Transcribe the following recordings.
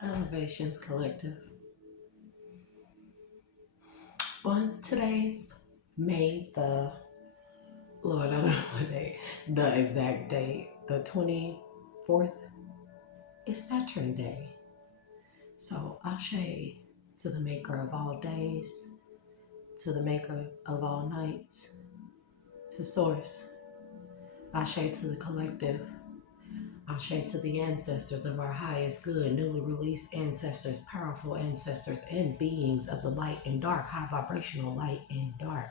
Elevations Collective. On today's May the Lord, I don't know what day, the exact date, the 24th, is Saturn Day. So Ashe to the maker of all days, to the maker of all nights, to Source. Ashe to the collective. Ashe to the ancestors of our highest good, newly released ancestors, powerful ancestors, and beings of the light and dark, high vibrational light and dark.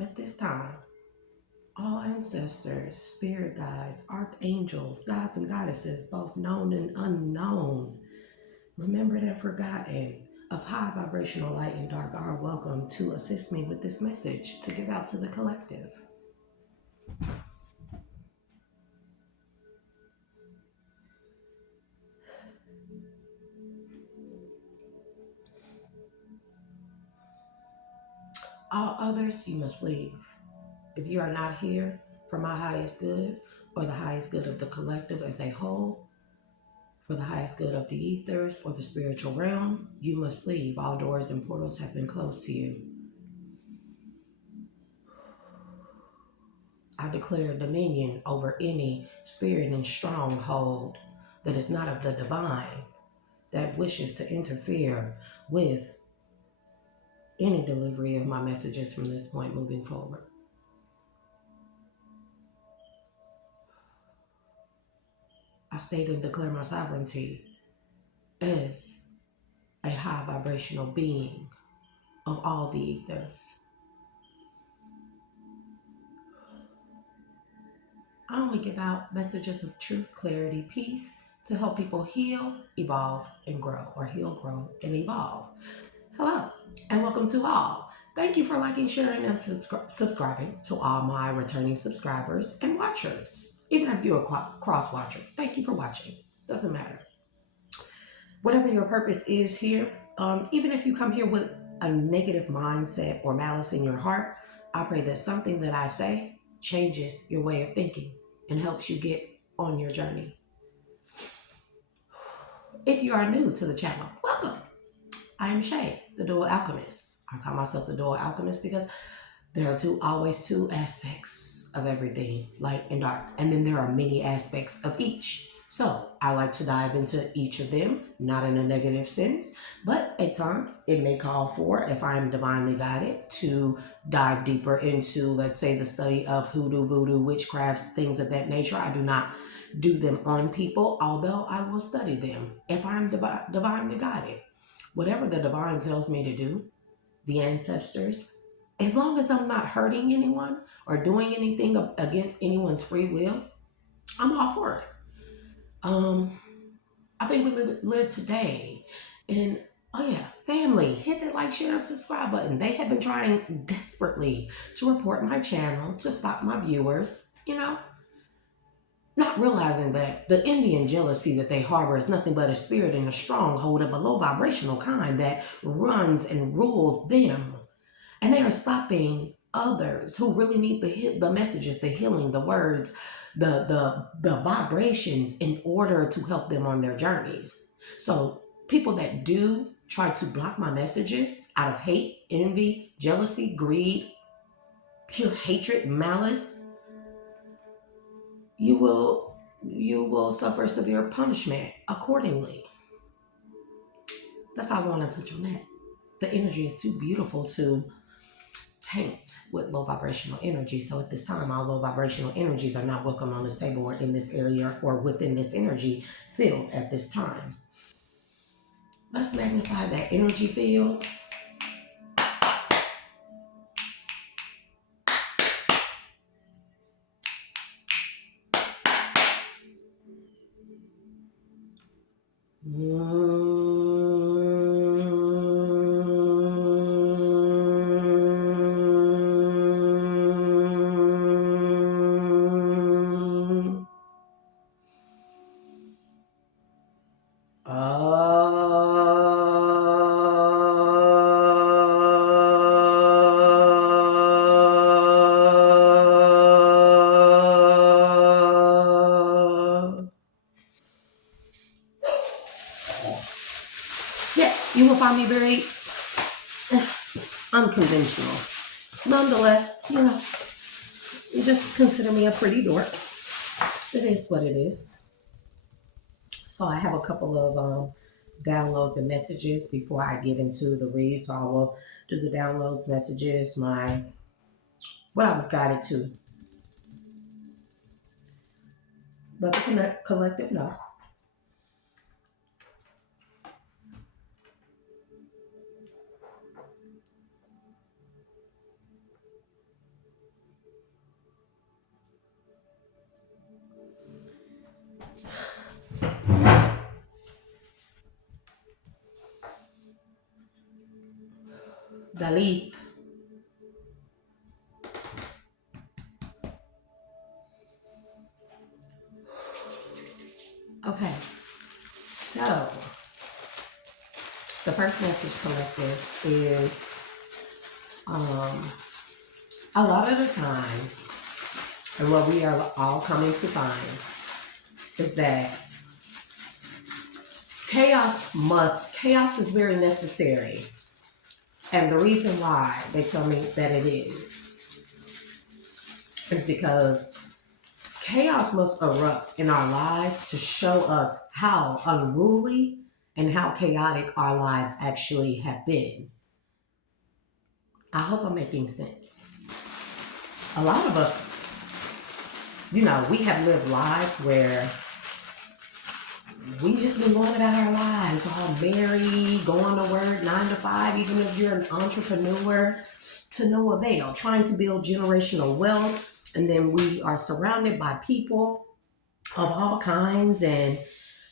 At this time, all ancestors, spirit guides, archangels, gods and goddesses, both known and unknown, remembered and forgotten, of high vibrational light and dark, are welcome to assist me with this message to give out to the collective. All others, you must leave. If you are not here for my highest good or the highest good of the collective as a whole, for the highest good of the ethers or the spiritual realm, you must leave. All doors and portals have been closed to you. I declare dominion over any spirit and stronghold that is not of the divine, that wishes to interfere with any delivery of my messages from this point moving forward. I state and declare my sovereignty as a high vibrational being of all the ethers. I only give out messages of truth, clarity, peace to help people heal, evolve, and grow, or heal, grow, and evolve. Hello, and welcome to all. Thank you for liking, sharing, and subscribing to all my returning subscribers and watchers. Even if you're a cross watcher, thank you for watching. Doesn't matter. Whatever your purpose is here, even if you come here with a negative mindset or malice in your heart, I pray that something that I say changes your way of thinking and helps you get on your journey. If you are new to the channel, welcome. I am Shay, the Dual Alchemist. I call myself the Dual Alchemist because there are always two aspects of everything, light and dark. And then there are many aspects of each. So I like to dive into each of them, not in a negative sense, but at times it may call for, if I am divinely guided, to dive deeper into, let's say, the study of hoodoo, voodoo, witchcraft, things of that nature. I do not do them on people, although I will study them if I am divinely guided. Whatever the divine tells me to do, the ancestors, as long as I'm not hurting anyone or doing anything against anyone's free will, I'm all for it. I think we live today in, oh yeah, family. Hit that like, share, and subscribe button. They have been trying desperately to report my channel, to stop my viewers, not realizing that the envy and jealousy that they harbor is nothing but a spirit and a stronghold of a low vibrational kind that runs and rules them. And they are stopping others who really need the messages, the healing, the words, the vibrations in order to help them on their journeys. So people that do try to block my messages out of hate, envy, jealousy, greed, pure hatred, malice, you will suffer severe punishment accordingly. That's how I want to touch on that. The energy is too beautiful to taint with low vibrational energy. So at this time, all low vibrational energies are not welcome on this table or in this area or within this energy field at this time. Let's magnify that energy field. You will find me very unconventional. Nonetheless, you just consider me a pretty dork. It is what it is. So I have a couple of downloads and messages before I get into the read. So I will do the downloads, messages, my what I was guided to. Let the collective know. Delete. Okay. So the first message collective is a lot of the times, and what we are all coming to find is that chaos is very necessary. And the reason why they tell me that it is because chaos must erupt in our lives to show us how unruly and how chaotic our lives actually have been. I hope I'm making sense. A lot of us, we have lived lives where we just been going about our lives, all married, going to work, 9 to 5, even if you're an entrepreneur, to no avail, trying to build generational wealth. And then we are surrounded by people of all kinds. And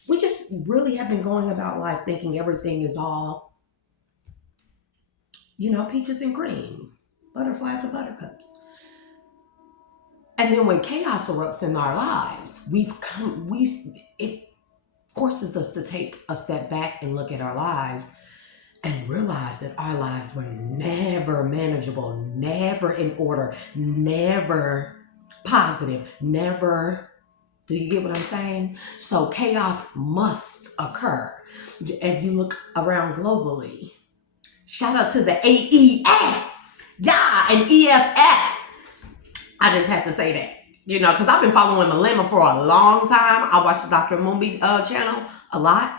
we just really have been going about life thinking everything is all, peaches and cream, butterflies and buttercups. And then when chaos erupts in our lives, it forces us to take a step back and look at our lives and realize that our lives were never manageable, never in order, never positive, never. Do you get what I'm saying? So chaos must occur. If you look around globally, shout out to the AES, yeah, and EFF. I just had to say that. Because I've been following Malema for a long time. I watch the Dr. Mumbi channel a lot.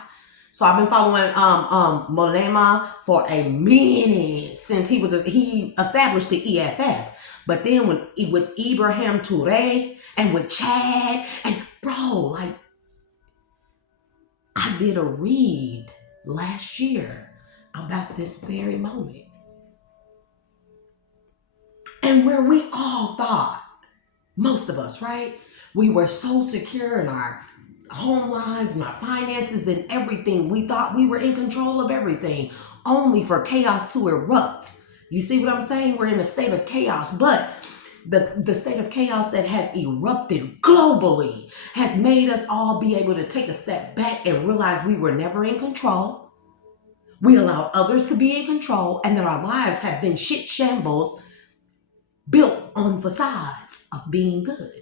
So I've been following Malema for a minute since he established the EFF. But then with Ibrahim Toure and with Chad and bro, like I did a read last year about this very moment. And where we all thought, most of us, right? We were so secure in our home lives and our finances and everything. We thought we were in control of everything, only for chaos to erupt. You see what I'm saying? We're in a state of chaos, but the state of chaos that has erupted globally has made us all be able to take a step back and realize we were never in control. We allowed others to be in control, and that our lives have been shit shambles built on facades of being good.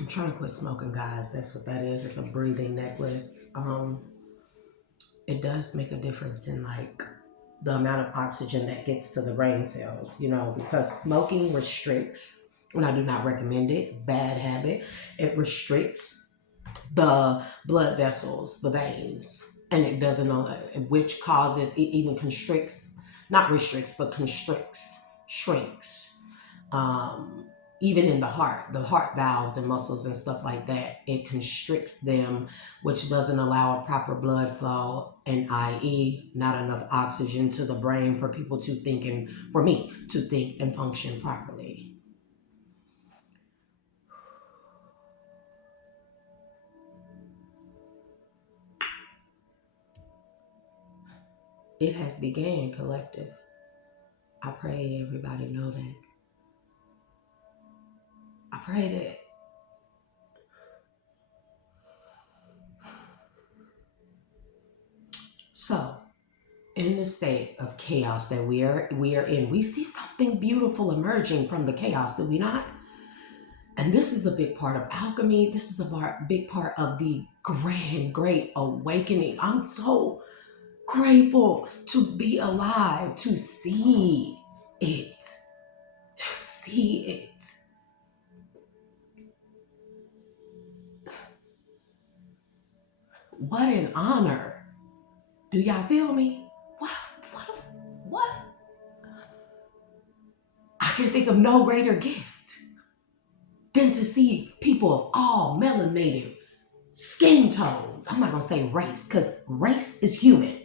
I'm trying to quit smoking, guys. That's what that is. It's a breathing necklace. It does make a difference in like the amount of oxygen that gets to the brain cells, because smoking restricts, and I do not recommend it, bad habit. It restricts the blood vessels, the veins, and it doesn't know, which causes, it even constricts, not restricts, but constricts, shrinks. Um, Even in the heart valves and muscles and stuff like that, it constricts them, which doesn't allow a proper blood flow, and i.e., not enough oxygen to the brain for people to think and for me to think and function properly. it has began, collective. I pray everybody know that. I pray that. So, in the state of chaos that we are in, we see something beautiful emerging from the chaos, do we not? And this is a big part of alchemy. This is a big part of the great awakening. I'm so grateful to be alive, to see it, to see it. What an honor. Do y'all feel me? What? I can think of no greater gift than to see people of all melanated skin tones. I'm not going to say race because race is human.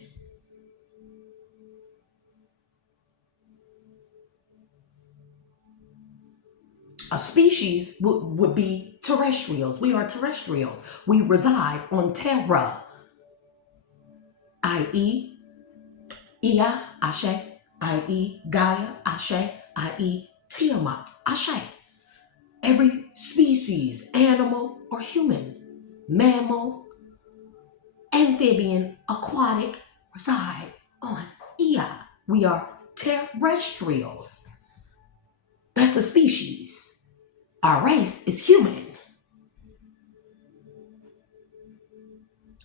A species would be terrestrials. We are terrestrials. We reside on Terra, i.e., Ea, Ashe, i.e., Gaia, Ashe, i.e., Tiamat, Ashe. Every species, animal or human, mammal, amphibian, aquatic, reside on Ea. We are terrestrials. That's a species. Our race is human.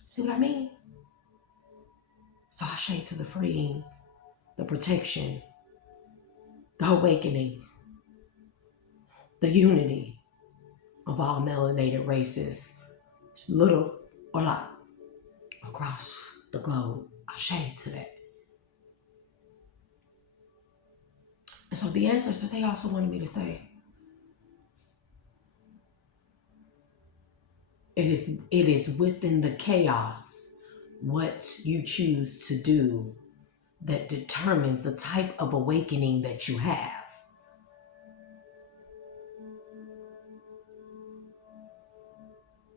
See what I mean? So Ashe to the freeing, the protection, the awakening, the unity of all melanated races, little or lot, across the globe. Ashe to that. And so the ancestors, they also wanted me to say, it is within the chaos what you choose to do that determines the type of awakening that you have.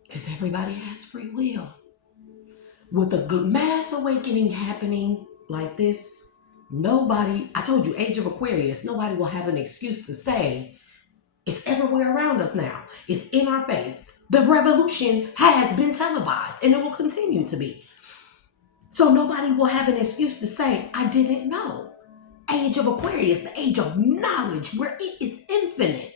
Because everybody has free will. With a mass awakening happening like this, nobody, I told you, Age of Aquarius, nobody will have an excuse to say, it's everywhere around us now. It's in our face. The revolution has been televised and it will continue to be. So nobody will have an excuse to say, I didn't know. Age of Aquarius, the age of knowledge, where it is infinite.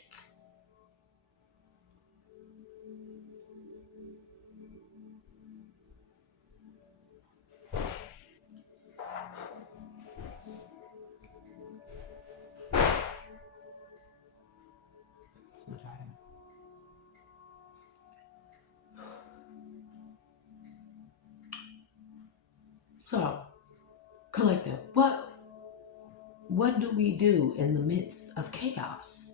So, collective, what do we do in the midst of chaos?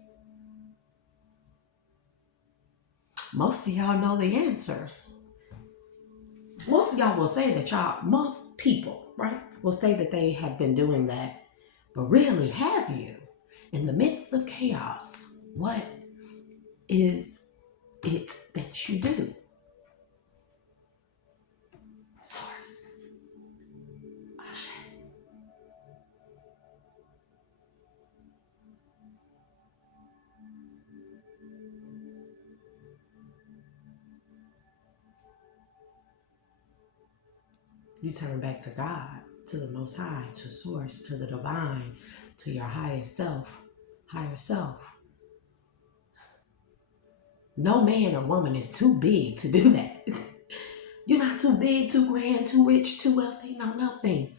Most of y'all know the answer. Most of y'all will say that most people, right, will say that they have been doing that. But really, have you? In the midst of chaos, what is it that you do? Source. Ashe. You turn back to God, to the Most High, to Source, to the Divine, to your highest self, higher self. No man or woman is too big to do that. You're not too big, too grand, too rich, too wealthy, no nothing.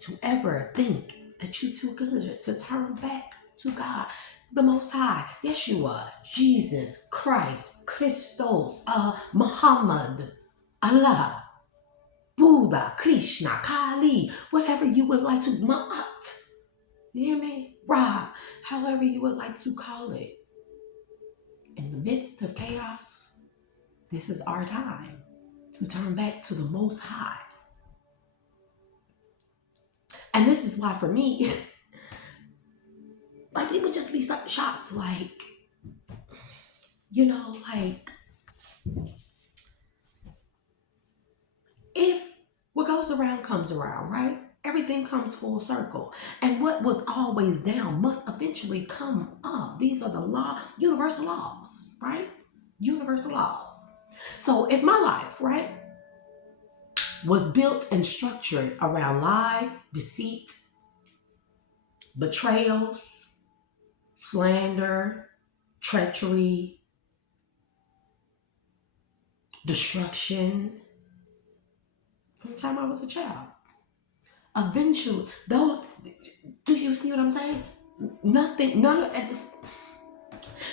To ever think that you're too good to turn back to God, the Most High, Yeshua, Jesus, Christ, Christos, Muhammad, Allah, Buddha, Krishna, Kali, whatever you would like to, Ma'at, you hear me? Ra, however you would like to call it. In the midst of chaos, this is our time to turn back to the Most High. And this is why for me, like it would just be something shocked, like, like, if we're goes around comes around, right? Everything comes full circle. And what was always down must eventually come up. These are the universal laws, right? Universal laws. So if my life, right, was built and structured around lies, deceit, betrayals, slander, treachery, destruction, from the time I was a child. Eventually, those, do you see what I'm saying? None of it.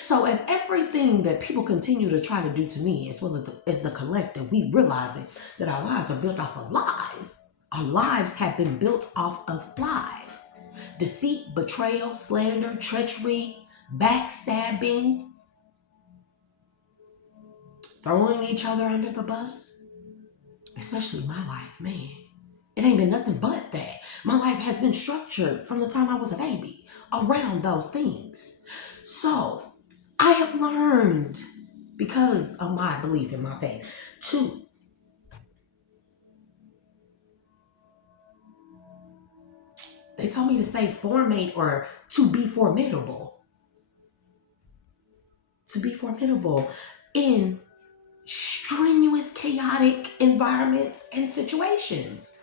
So if everything that people continue to try to do to me, as well as the collective, we realizing that our lives are built off of lies. Our lives have been built off of lies. Deceit, betrayal, slander, treachery, backstabbing, throwing each other under the bus. Especially my life, man. It ain't been nothing but that. My life has been structured from the time I was a baby around those things. So I have learned, because of my belief in my faith, they told me to say formate or to be formidable. To be formidable in strenuous, chaotic environments and situations.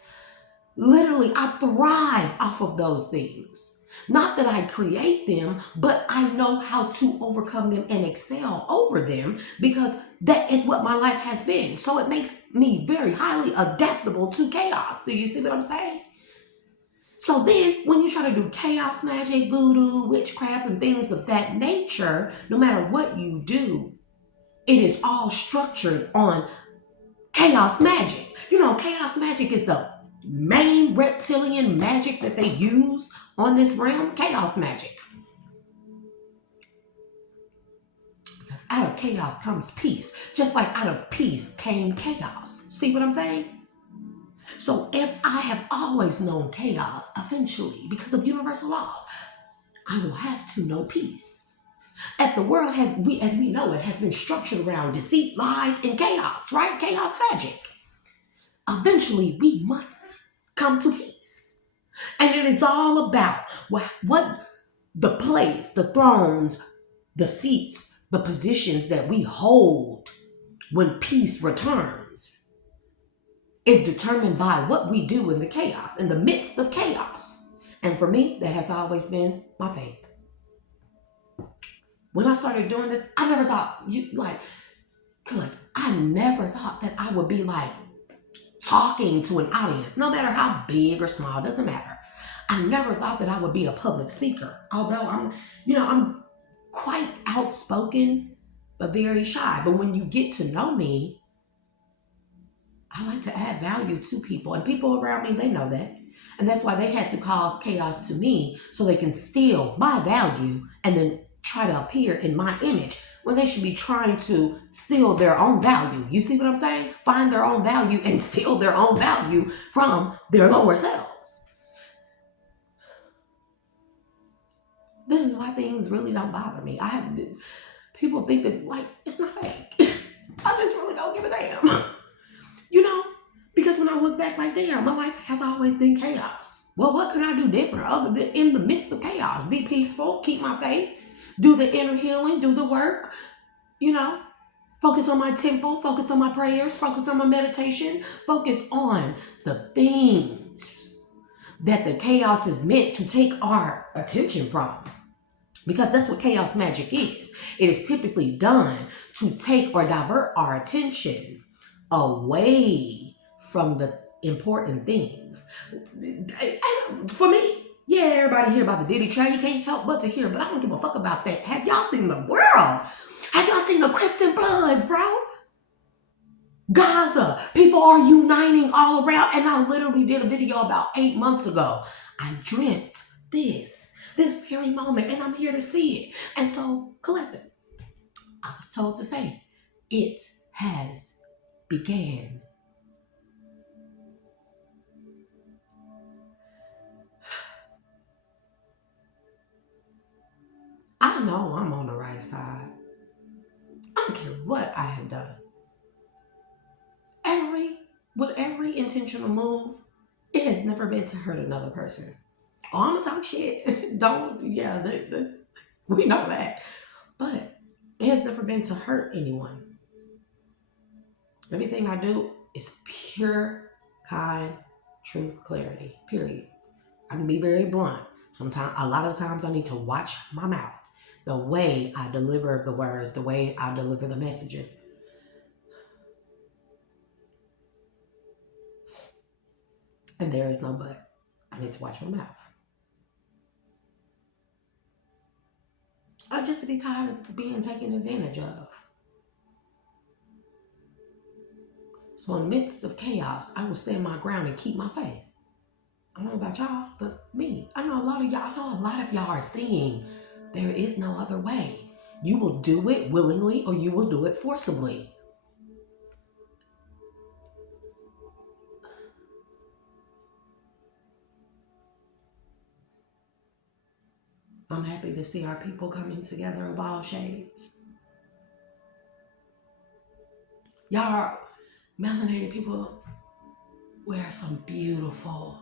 Literally, I thrive off of those things. Not that I create them, but I know how to overcome them and excel over them because that is what my life has been. So it makes me very highly adaptable to chaos. Do you see what I'm saying? So then when you try to do chaos magic, voodoo, witchcraft, and things of that nature, no matter what you do, it is all structured on chaos magic. You know, chaos magic is the main reptilian magic that they use on this realm. Chaos magic. Because out of chaos comes peace. Just like out of peace came chaos. See what I'm saying? So if I have always known chaos, eventually, because of universal laws, I will have to know peace. If the world as we know it, has been structured around deceit, lies, and chaos, right? Chaos magic. Eventually, we must come to peace. And it is all about what the place, the thrones, the seats, the positions that we hold when peace returns is determined by what we do in the chaos, in the midst of chaos. And for me, that has always been my faith. When I started doing this, I never thought I never thought that I would be like talking to an audience, no matter how big or small, doesn't matter. I never thought that I would be a public speaker, although I'm quite outspoken, but very shy. But when you get to know me, I like to add value to people, and people around me, they know that. And that's why they had to cause chaos to me so they can steal my value and then try to appear in my image when they should be trying to steal their own value. You see what I'm saying? Find their own value and steal their own value from their lower selves. This is why things really don't bother me. People think that it's not fake. I just really don't give a damn. Because when I look back damn, my life has always been chaos. Well, what can I do different other than in the midst of chaos? Be peaceful, keep my faith, do the inner healing, do the work, focus on my temple, focus on my prayers, focus on my meditation, focus on the things that the chaos is meant to take our attention from. Because that's what chaos magic is. It is typically done to take or divert our attention away from the important things. For me, yeah, everybody hear about the Diddy trade. You can't help but to hear, but I don't give a fuck about that. Have y'all seen the world? Have y'all seen the Crips and Bloods, bro? Gaza, people are uniting all around. And I literally did a video about 8 months ago. I dreamt this very moment, and I'm here to see it. And so, collective, I was told to say, it has began. I know I'm on the right side. I don't care what I have done. Every with every intentional move, it has never been to hurt another person. Oh, I'm gonna talk shit. Don't, yeah, we know that. But it has never been to hurt anyone. Everything I do is pure, kind, truth, clarity, period. I can be very blunt. Sometimes, a lot of times, I need to watch my mouth, the way I deliver the words, the way I deliver the messages. And there is no but. I need to watch my mouth. I just be tired of being taken advantage of. So in the midst of chaos, I will stand my ground and keep my faith. I don't know about y'all, but me. I know a lot of y'all are saying there is no other way. You will do it willingly or you will do it forcibly. I'm happy to see our people coming together of all shades. Y'all are melanated people wear some beautiful,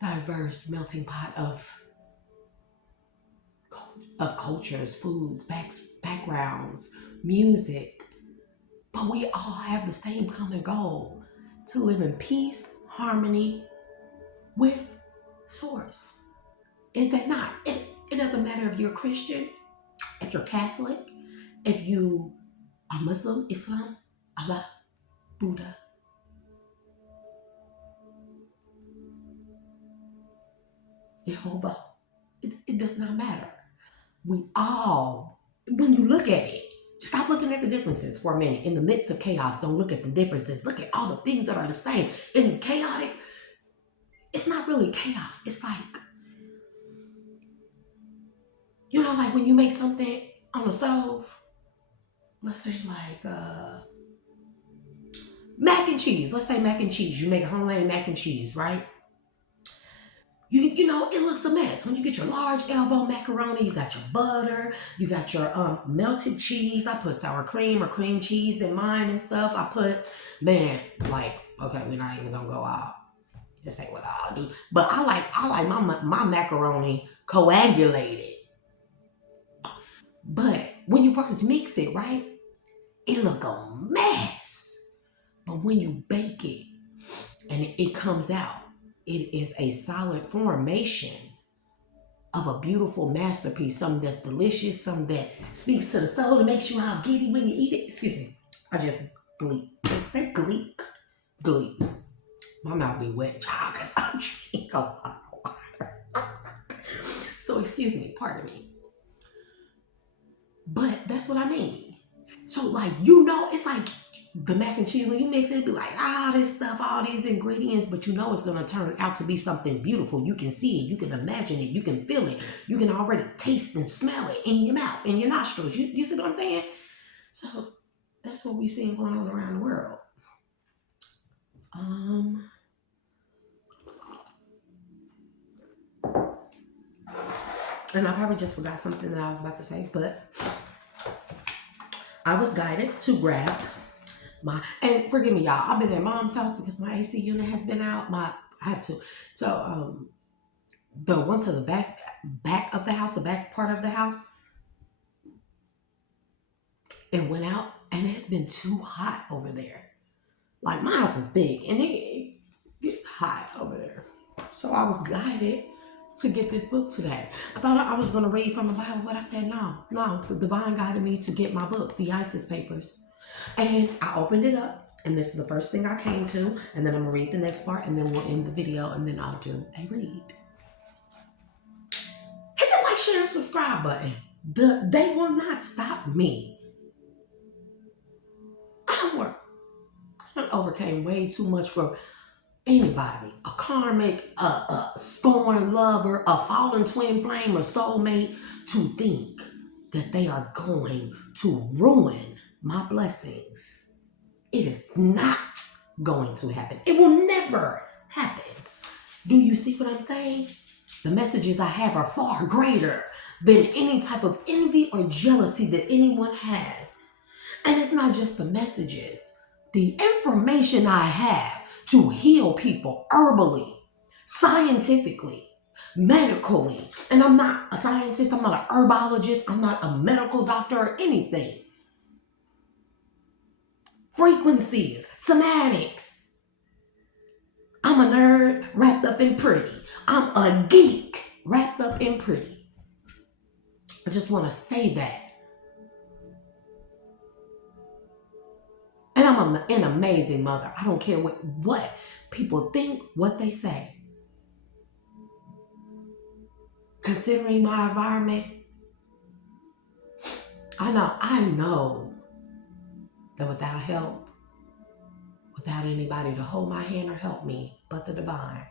diverse melting pot of cultures, foods, backgrounds, music. But we all have the same common goal, to live in peace, harmony with Source. Is that not? It doesn't matter if you're Christian, if you're Catholic, if you are Muslim, Islam, Allah, Buddha. Jehovah. It does not matter. We all, when you look at it, stop looking at the differences for a minute. In the midst of chaos, don't look at the differences. Look at all the things that are the same. In chaotic, it's not really chaos. It's like, like when you make something on the stove, let's say like mac and cheese. Let's say mac and cheese. You make a homemade mac and cheese, right? It looks a mess. When you get your large elbow macaroni, you got your butter, you got your melted cheese. I put sour cream or cream cheese in mine and stuff. I put, okay, we're not even gonna go out. This ain't what I'll do. But I like my macaroni coagulated. But when you first mix it, right, it look a mess. But when you bake it and it comes out, it is a solid formation of a beautiful masterpiece, something that's delicious, something that speaks to the soul and makes you all giddy when you eat it. Excuse me. I just gleek. Say gleek. Gleek. My mouth be wet, child, because I drink a lot of water. So excuse me, pardon me. But that's what I mean. So it's like the mac and cheese, when you mix it, be like, this stuff, all these ingredients, but it's going to turn out to be something beautiful. You can see it, you can imagine it, you can feel it, you can already taste and smell it in your mouth, in your nostrils. You see what I'm saying? So that's what we're seeing going on around the world. And I probably just forgot something that I was about to say, but I was guided to grab and forgive me, y'all, I've been at mom's house because my AC unit has been out. I had to. So the one to the back of the house, the back part of the house, it went out and it's been too hot over there. Like my house is big and it gets hot over there. So I was guided to get this book today. I thought I was going to read from the Bible, but I said no. The divine guided me to get my book, The Isis Papers. And I opened it up, and this is the first thing I came to, and then I'm going to read the next part, and then we'll end the video, and then I'll do a read. Hit the like, share, and subscribe button. They will not stop me. I overcame way too much for anybody, a karmic, a scorned lover, a fallen twin flame, or soulmate, to think that they are going to ruin my blessings. It is not going to happen. It will never happen. Do you see what I'm saying? The messages I have are far greater than any type of envy or jealousy that anyone has. And it's not just the messages. the information I have to heal people herbally, scientifically, medically, and I'm not a scientist, I'm not an herbologist, I'm not a medical doctor or anything. Frequencies, somatics. I'm a nerd wrapped up in pretty. I'm a geek wrapped up in pretty. I just want to say that. And I'm an amazing mother. I don't care what people think, what they say. Considering my environment, I know that without help, without anybody to hold my hand or help me but the divine,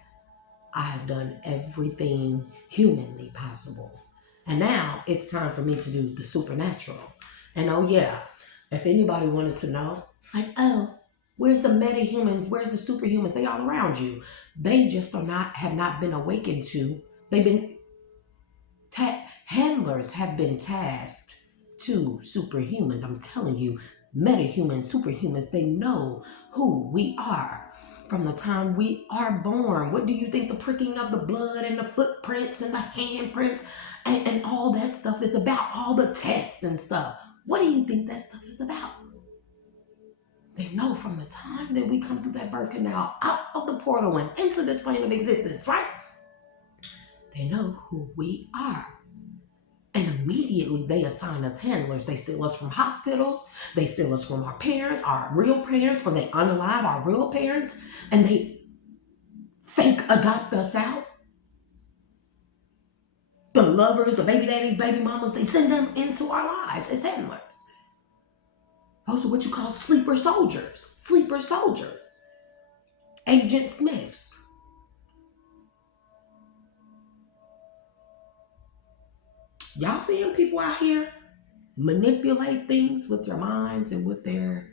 I have done everything humanly possible. And now it's time for me to do the supernatural. And oh yeah, if anybody wanted to know, like, oh, where's the metahumans? Where's the superhumans? They all around you. They just have not been awakened to. They've been handlers have been tasked to superhumans. I'm telling you, metahumans, superhumans, they know who we are from the time we are born. What do you think the pricking of the blood and the footprints and the handprints and all that stuff is about? All the tests and stuff. What do you think that stuff is about? They know from the time that we come through that birth canal, out of the portal and into this plane of existence, right? They know who we are. And immediately they assign us handlers. They steal us from hospitals. They steal us from our parents, our real parents, or they unalive our real parents. And they fake adopt us out. The lovers, the baby daddies, baby mamas, they send them into our lives as handlers. Those are what you call sleeper soldiers. Sleeper soldiers. Agent Smiths. Y'all seeing people out here manipulate things with their minds and with their